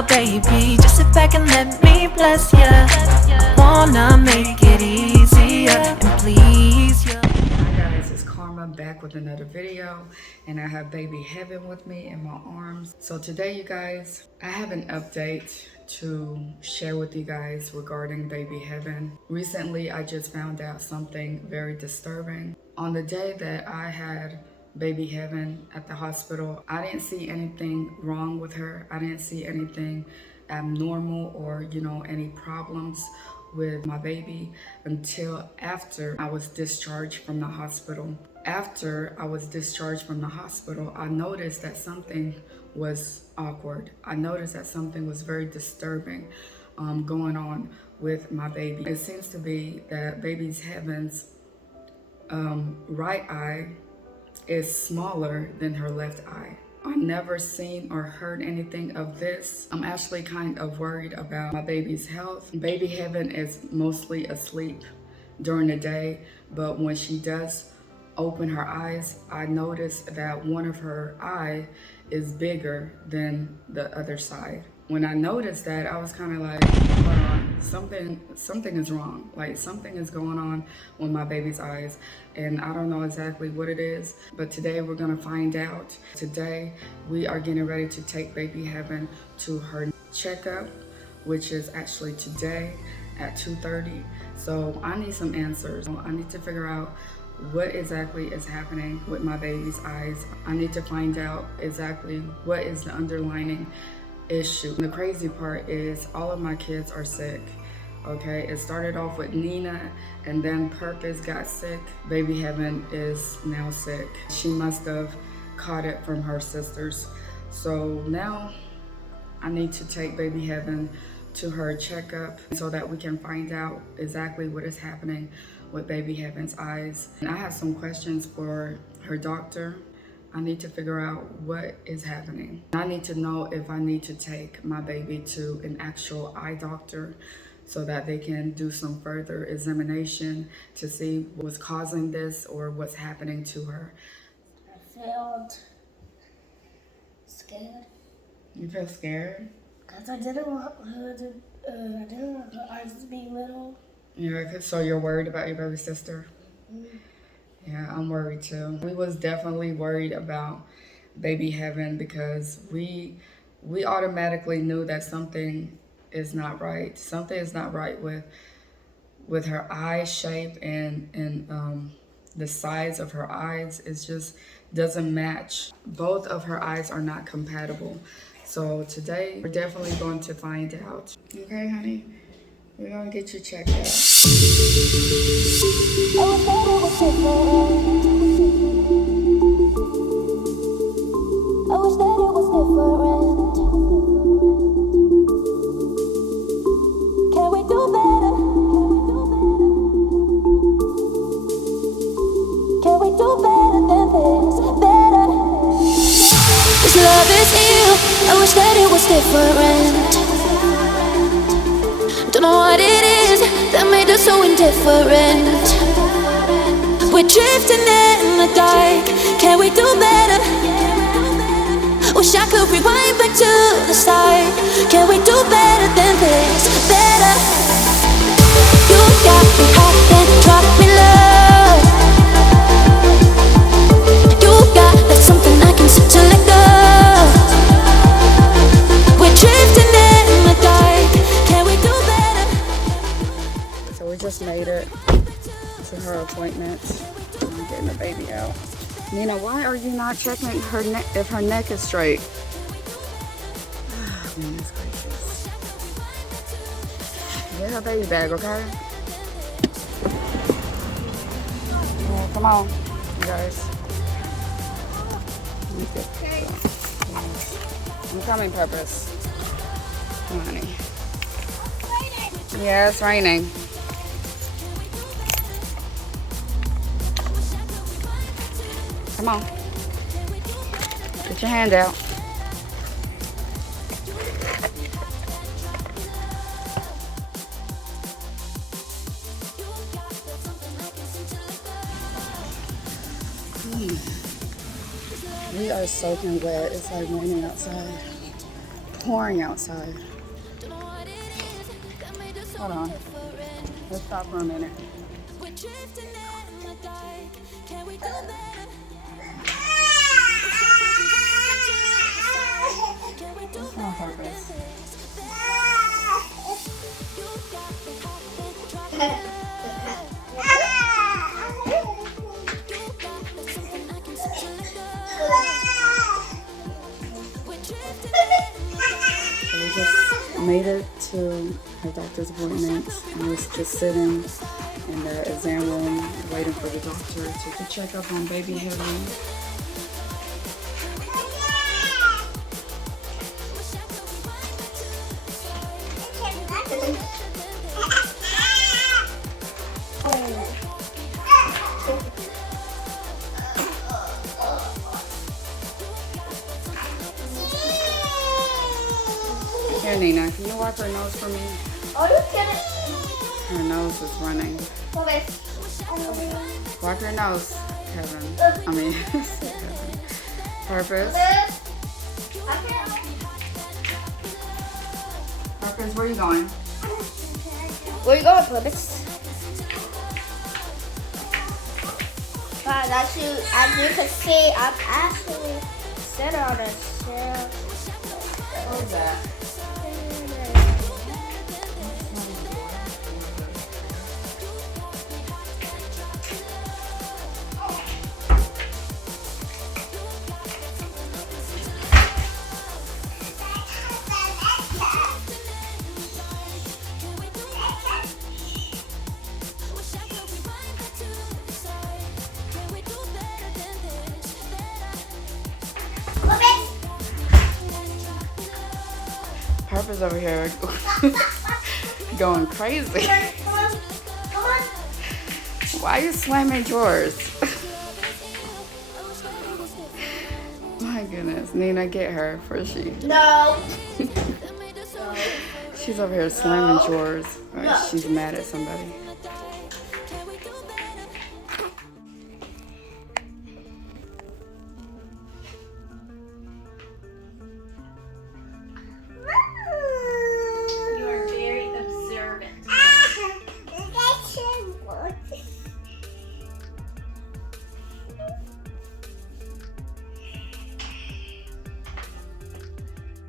little baby, just sit back and let me bless ya. I wanna make it easier and please you. Hi guys, it's Karma back with another video, and I have baby Heaven with me in my arms. So today, you guys, I have an update to share with you guys regarding baby Heaven. Recently, I just found out something very disturbing. On the day that I had baby Heaven at the hospital, I didn't see anything wrong with her. I didn't see anything abnormal or, any problems with my baby until after I was discharged from the hospital. After I was discharged from the hospital, I noticed that something was awkward. I noticed that something was very disturbing going on with my baby. It seems to be that baby Heaven's right eye is smaller than her left eye. I never seen or heard anything of this. I'm actually kind of worried about my baby's health. Baby Heaven is mostly asleep during the day, but when she does open her eyes, I noticed that one of her eye is bigger than the other side. When I noticed that, I was kind of like, hold on, something is wrong. Like, something is going on with my baby's eyes, and I don't know exactly what it is, but today we're gonna find out. Today, we are getting ready to take baby Heaven to her checkup, which is actually today at 2:30. So I need some answers. I need to figure out what exactly is happening with my baby's eyes. I need to find out exactly what is the underlying issue. The crazy part is all of my kids are sick. Okay, it started off with Nina, and then Purpose got sick. Baby Heaven is now sick. She must have caught it from her sisters. So now I need to take baby Heaven to her checkup so that we can find out exactly what is happening with baby Heaven's eyes. And I have some questions for her doctor. I need to figure out what is happening. I need to know if I need to take my baby to an actual eye doctor so that they can do some further examination to see what's causing this or what's happening to her. I felt scared. You feel scared? Because I didn't want her eyes to be little. Yeah, so you're worried about your baby sister? Mm-hmm. Yeah, I'm worried too. We was definitely worried about baby Heaven because we automatically knew that something is not right. Something is not right with her eye shape and the size of her eyes. It just doesn't match. Both of her eyes are not compatible. So today we're definitely going to find out. Okay, honey? We're gonna get you checked out. I wish that it was different. Can we do better? Can we do better than this? Better. This love is ill. I wish that it was different. Don't know what it is that made us so indifferent. We're drifting in the dark. Can we do better? Wish I could rewind back to the start. Can we do better than this? Better. You got me hot, then drop me low. You got that something I can sit to let go. We're drifting in the dark. Can we do better? So we just made it to her appointment. I'm getting the baby out. Nina, why are you not checking her neck if her neck is straight? Goodness gracious. Get her baby bag, okay? Yeah, come on, you guys. I'm coming, Purpose. Come on, honey. Yeah, it's raining. Come on. Get your hand out. We are soaking wet. It's like raining outside. pouring outside. Hold on. Let's stop for a minute. It's on purpose. So we just made it to her doctor's appointment and was just sitting in the exam room waiting for the doctor to get check up on baby Heaven. Here, Nina, can you wipe her nose for me? Are you kidding? Her nose is running. Okay. Wipe your nose, Kevin. I mean, Purpose. Purpose, where are you going? Where you going, Purpose? Guys, as you can see, I'm actually sitting on a chair. What is that? Purpose over here going crazy. Come on. Why are you slamming drawers? My goodness. Nina, get her for she. No. She's over here slamming No. drawers. Like No. she's mad at somebody. You are very observant.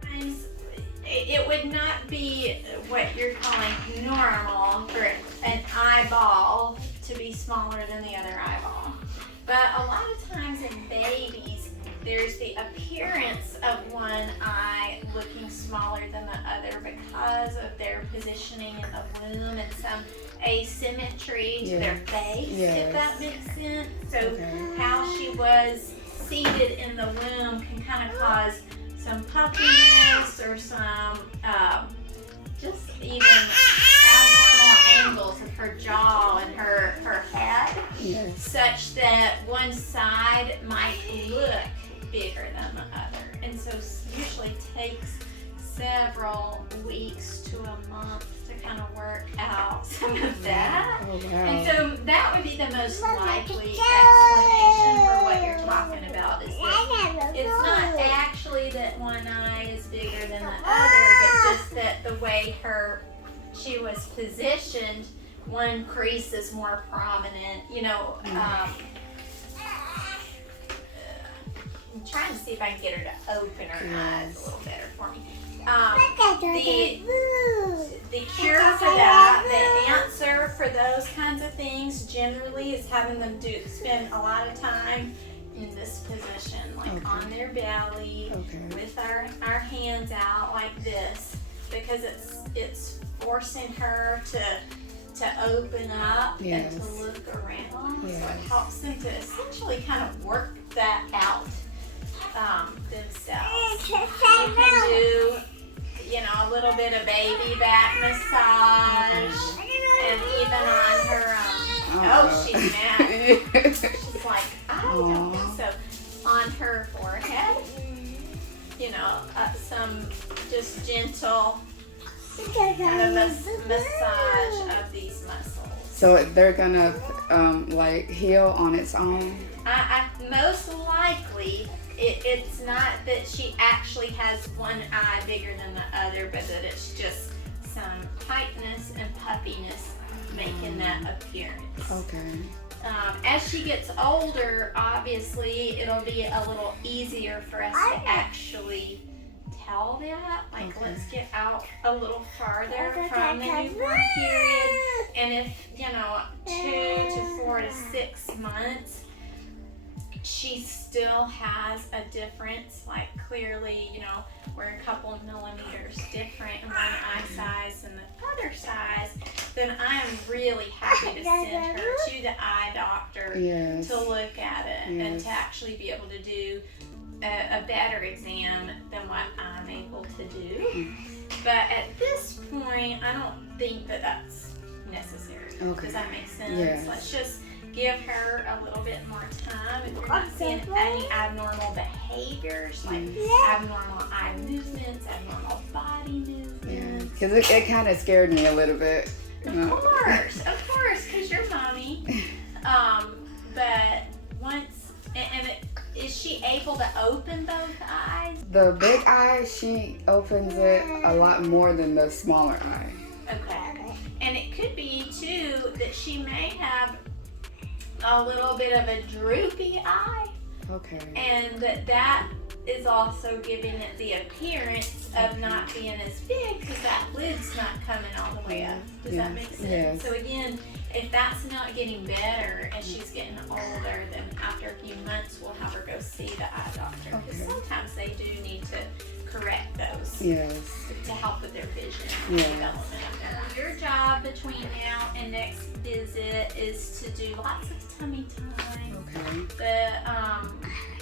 Sometimes it would not be what you're calling normal for an eyeball to be smaller than the other eyeball. But a lot of times in babies, there's the appearance of one eye looking smaller than the other because of their positioning in the womb and some asymmetry to their face, if that makes sense. So how she was seated in the womb can kind of cause some puffiness or some just even abnormal angles of her jaw and her head, such that one side might look bigger than the other. And so usually takes several weeks to a month to kind of work out some of that. And so that would be the most likely explanation for what you're talking about, is that it's not actually that one eye is bigger than the other, but just that the way she was positioned, one crease is more prominent, you know. I'm trying to see if I can get her to open her eyes a little better for me. The cure for that, the answer for those kinds of things generally is having them spend a lot of time in this position, like on their belly, with our hands out like this, because it's forcing her to open up and to look around. So it helps them to essentially kind of work that out themselves. You can do, you know, a little bit of baby back massage, and even on her, she's mad. She's like, I don't think so. On her forehead, you know, some just gentle kind of massage of these muscles. So they're gonna like heal on its own? I most likely it's not that she actually has one eye bigger than the other, but that it's just some tightness and puffiness making that appearance. Okay. As she gets older, obviously, it'll be a little easier for us to actually tell that. Like, Okay. let's get out a little farther from the newborn period. And if, 2 to 4 to 6 months, she still has a difference, like clearly, we're a couple of millimeters different in one eye size and the other size, then I am really happy to send her to the eye doctor Yes. to look at it and to actually be able to do a better exam than what I'm able to do. But at this point, I don't think that that's necessary. Okay. Does that make sense? Yes. Let's just give her a little bit more time. If you're not seeing any abnormal behaviors, like abnormal eye movements, abnormal body movements. Because it kind of scared me a little bit. Of course, because you're mommy. But once, is she able to open both eyes? The big eye, she opens it a lot more than the smaller eye. Okay. And it could be, too, that she may have a little bit of a droopy eye. Okay. And that is also giving it the appearance of not being as big because that lid's not coming all the way up. Does that make sense? Yes. So again, if that's not getting better and she's getting older, then after a few months we'll have her go see the eye doctor. Because sometimes they do need to correct those Yes. to help with their vision Yes. development. Your job between now and next visit is to do lots of tummy time. Okay.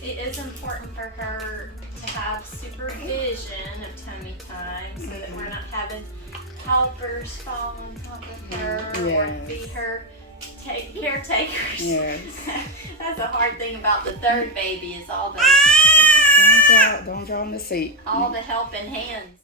It is important for her to have supervision of tummy time so that we're not having helpers fall on top of her or be her caretakers. Yes. That's the hard thing about the third baby is all the Don't draw on the seat. all the helping hands.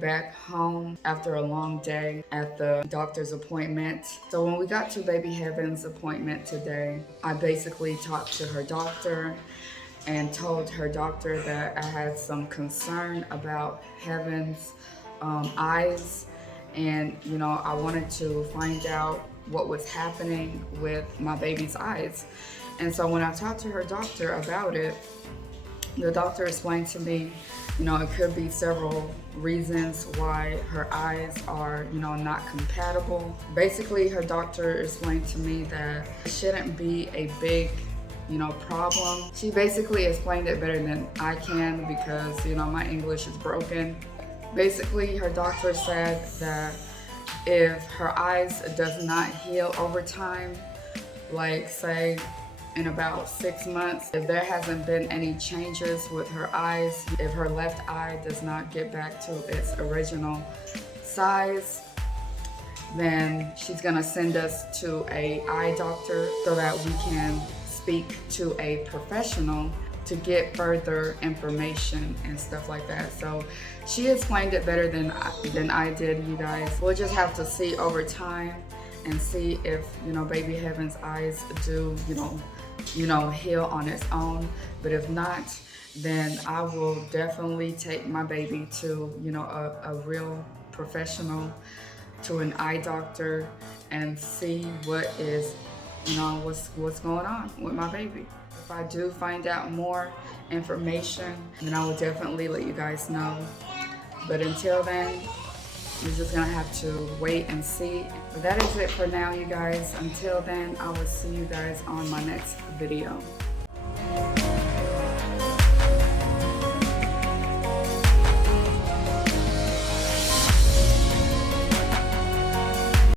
Back home after a long day at the doctor's appointment. So when we got to Baby Heaven's appointment today, I basically talked to her doctor and told her doctor that I had some concern about Heaven's eyes, and I wanted to find out what was happening with my baby's eyes. And so when I talked to her doctor about it, the doctor explained to me, it could be several reasons why her eyes are, not compatible. Basically, her doctor explained to me that it shouldn't be a big, problem. She basically explained it better than I can because, my English is broken. Basically, her doctor said that if her eyes does not heal over time, like say, in about 6 months, if there hasn't been any changes with her eyes, if her left eye does not get back to its original size, then she's gonna send us to an eye doctor so that we can speak to a professional to get further information and stuff like that. So she explained it better than I did, you guys. We'll just have to see over time and see if, Baby Heaven's eyes do, heal on its own. But if not, then I will definitely take my baby to, a real professional, to an eye doctor, and see what is, what's going on with my baby. If I do find out more information, then I will definitely let you guys know. But until then, you're just gonna have to wait and see. But that is it for now, you guys. Until then, I will see you guys on my next video.